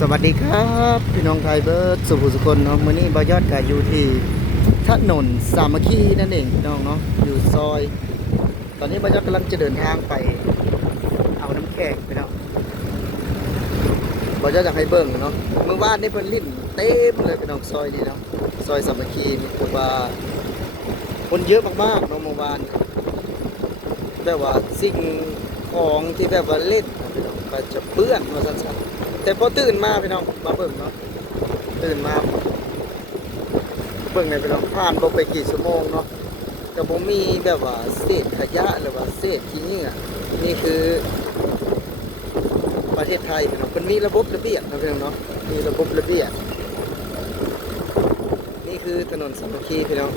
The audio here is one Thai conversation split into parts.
สวัสดีครับพี่น้องไทยเบิร์ดสุภูสุคนเนาะมื้อนี้บ่ยอดก็อยู่ที่ถนนสามัคคีนั่นเองพี่น้องเนาะอยู่ซอยตอนนี้บ่ยอดกำลังจะเดินทางไปเอาน้ำแข็งพี่น้องบ่ยอดอยากให้เบิ่งเนาะเมื่อวานนี่เพิ่นลิ้นเต็มเลยพี่น้องซอยนี้เนาะซอยสามัคคีนี่คือว่าคนเยอะมากๆเนาะเมื่อวานแบบว่าสิ่งของที่แบบว่าเล่นพี่น้องก็จะเปื้อนว่าซั่นๆแต่พอตื่นมาพี่น้องมาเบิ่งเนาะตื่นมาเบิ่งในพี่น้องผ่านบ่ไปกี่ชั่วโมงเนาะก็บ่มีแบบว่าเศษขยะหรือว่าเศษขี้เหงื่อนี่คือประเทศไทยพี่น้องเพิ่นมีระบบระเบียบนะพี่น้องเนาะมีระบบระเบียบนี่คือถนนสามัคคีพี่น้อง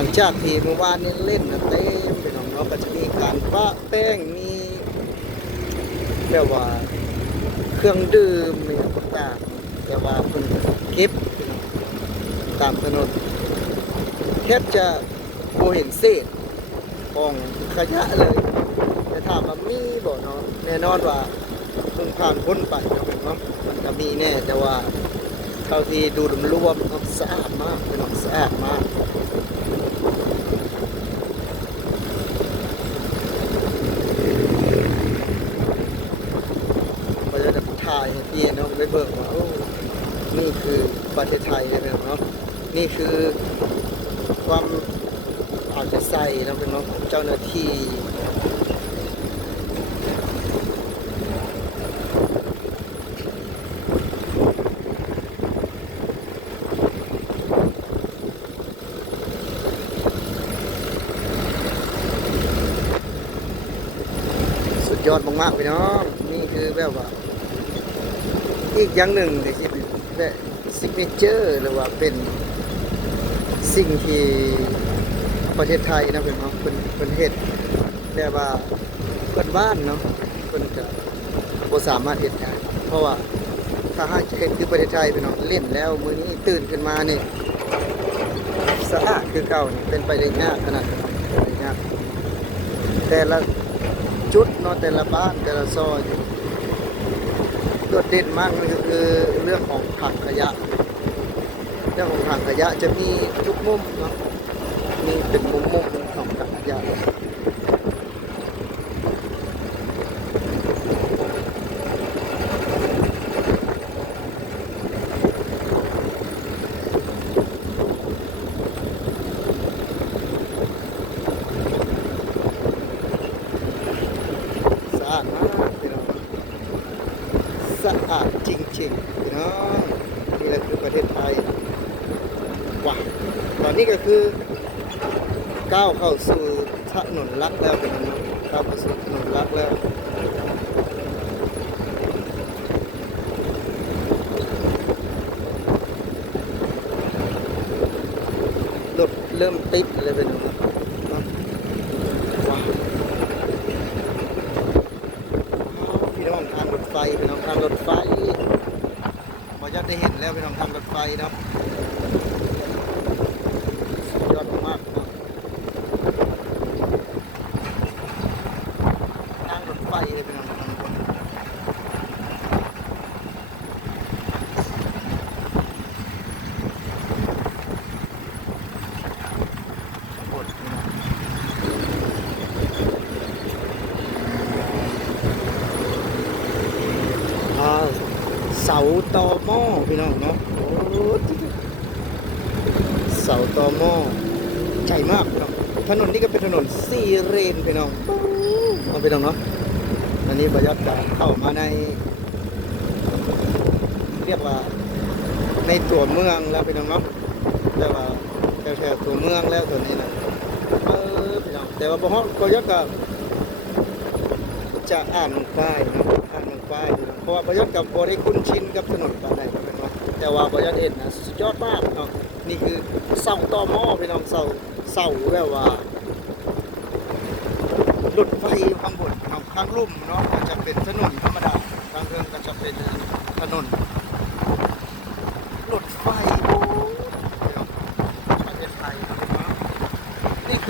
หลังจากที่เมื่อวานนี้เล่นนะเต็มพี่น้องเนาะก็จะมีการปะแป้งมีแบบว่าเครื่องดื่มมีต่างๆแต่ว่าเพิ่นเก็บพี่น้องตามถนนแทบจะบ่เห็นเศษของขยะเลยแต่ถามว่ามีบ่เนาะแน่นอนว่าเพิ่งผ่านพ้นไปเนาะมันก็มีแน่แต่ว่าเท่าที่ดูรวมๆก็สะอาดมากพี่น้องสะอาดมากถ่ายให้พี่น้องได้เบิ่งว่าโอ้นี่คือประเทศไทยนะครับเนาะนี่คือความเอาใจใส่นะพี่น้องเจ้าหน้าที่สุดยอดมากๆพี่น้องนี่คือแบบว่าอีกอย่างหนึ่งที่เป็นซิกเนเจอร์หรือว่าเป็นสิ่งที่ประเทศไทยนะเป็นเนาะเป็นเฮ็ดแบบว่าเพิ่นบ้านเนาะเพิ่นจะบ่สามารถเฮ็ดได้เพราะว่าถ้าหากจะเฮ็ดคือประเทศไทยพี่น้องเล่นแล้วมื้อนี้ตื่นขึ้นมานี่สะอาดคือเก่านี่เป็นไปได้ยากขนาดนั้นเป็นไปได้ยากแต่ละจุดเนาะแต่ละบ้านแต่ละซอยโดดเด่นมากนั่นก็คือเรื่องของถังขยะเรื่องของถังขยะจะมีทุกมุมเนาะมีเป็นมุมของถังขยะสะอาดมากพี่น้องสะอาดจริงๆพี่น้องนี่แหละคือประเทศไทยว้าตอนนี้ก็คือก้าวเข้าสู่ถนนลักแล้วเป็นน้องก้าวเข้าสู่ถนนลักแล้วรถเริ่มติดเลยเป็นน้องว้าวพี่น้องทางรถไฟพี่น้องทางรถไฟบ่จะได้เห็นแล้วพี่น้องทางรถไฟนะครับสุดยอดมากๆนะทางรถไฟเลยพี่น้องโคตรพี่น้องเสาตอหม้อพี่น้องเนาะโอ้เสาตอหม้อใหญ่มากพี่น้องถนนนี้ก็เป็นถนน4 เลนพี่น้องเอาพี่น้องเนาะอันนี้บรรยากาศเข้ามาในเรียกว่าในตัวเมืองแล้วพี่น้องเนาะแต่ว่าแถวตัวเมืองแล้วตัวนี้นะพี่น้องแต่ว่าบรรยากาศจะอ่านป้ายนะอ่านป้ายเพราะว่าบรรยากาศบ่ได้คุ้นชินกับถนนปานใดเป็นว่าแต่ว่าบรรยากาศเห็นนะสุดยอดมากเนาะนี่คือเสาตอหม้อพี่น้องเสาแบบว่ารถไฟข้างบนข้างลุ่มเนาะก็จะเป็นถนนธรรมดาข้างเทิงก็จะเป็นถนนรถไฟโอ้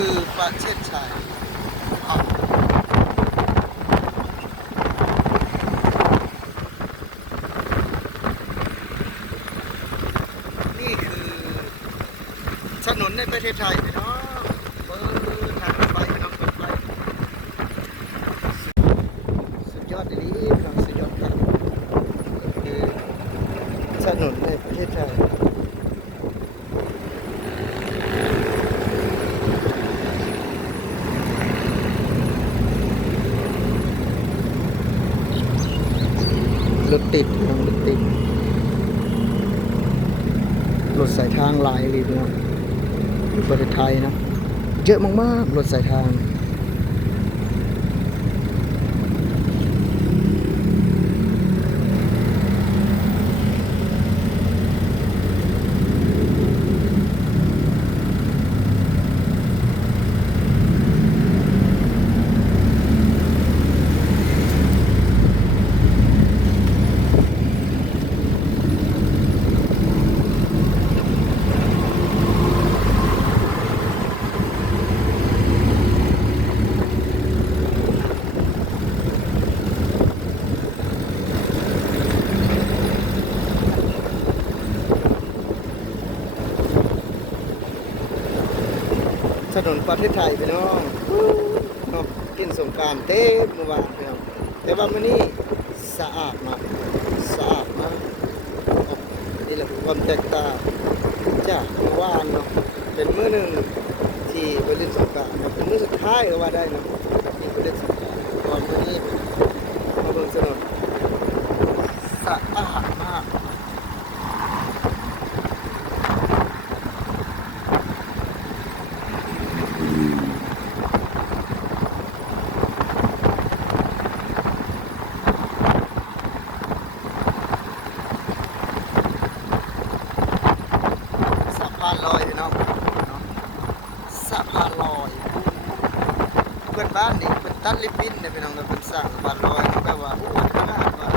คือประเทศไทยอ่ะนี่คือถนนในประเทศไทยพี่น้องเบอร์ทางรถไฟพี่น้องรถไฟสุดยอดเลยพี่น้องสุดยอดครับคือถนนในประเทศไทยรถติดพี่น้องรถติดรถสายทางหลายเลยพี่น้องอยู่ประเทศไทยนะเยอะมากๆรถสายทางถนนประเทศไทยพี่น้องเนาะกินสงกรานต์เต็มเมื่อวานพี่น้องแต่ว่ามื้อนี้สะอาดมากสะอาดมากครับนี่แหละคือความแตกต่างจากเมื่อวานเนาะเป็นมื้อหนึ่งที่ไปเล่นสงกรานต์นะเป็นมื้อสุดท้ายก็ว่าได้เนาะที่ไปเล่นสงกรานต์ก่อนมื้อนี้มาเบิ่งถนนสะอาดมากสะพานลอยพี่น้องเนาะสะพานลอย เพื่อนบ้านนี่เป็นตัดริบบิ้นเนี่ยพี่น้องก็เป็นสร้างสะพานลอยแปลว่าโอ้ยขนาดว่า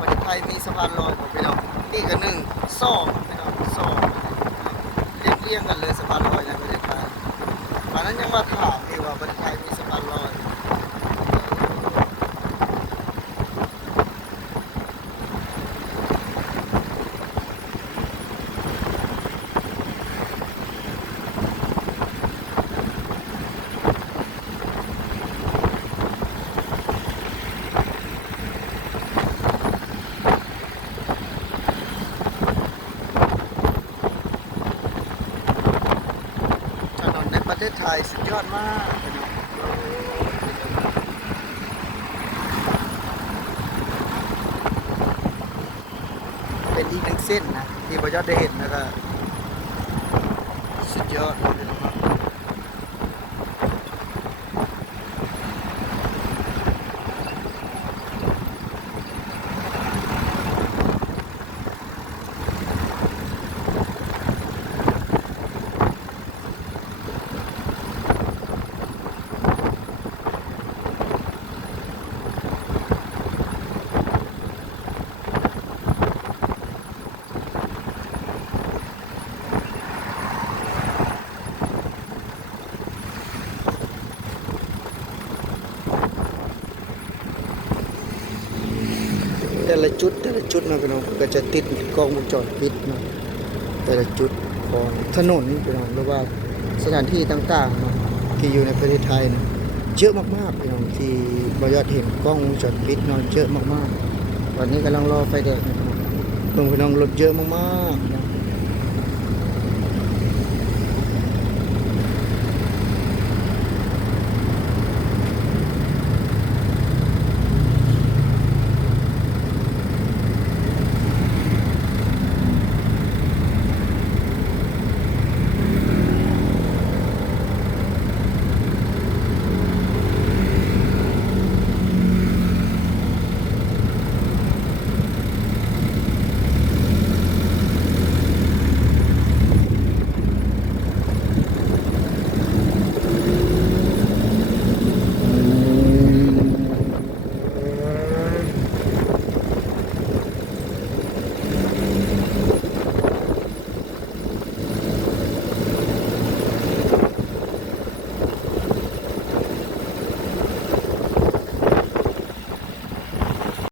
ประเทศไทยมีสะพานลอยของพี่น้องนี่ก็หนึ่งสองพี่น้องสองเรียงกันเลยสะพานลอยในประเทศไทยตอนนั้นยังมาถามอีกว่าประเทศไทยมีสะพานลอยถนนในประเทศไทยสุดยอดมากพี่น้องเป็นอีกหนึ่งเส้นนะที่ประยอดได้เห็นนะครับสุดยอดเลยพี่น้องครับแต่ละจุดนะพี่น้องก็จะติดกล้องวงจรปิดเนาะแต่ละจุดของถนนพี่น้องหรือว่าสถานที่ต่างๆเนาะที่อยู่ในประเทศไทยเนาะเยอะมากๆพี่น้องที่บอยอดเห็นกล้องวงจรปิดเนาะเยอะมากๆวันนี้กำลังรอไฟแดงนะครับเบิ่งพี่น้องรถเยอะมากๆนะ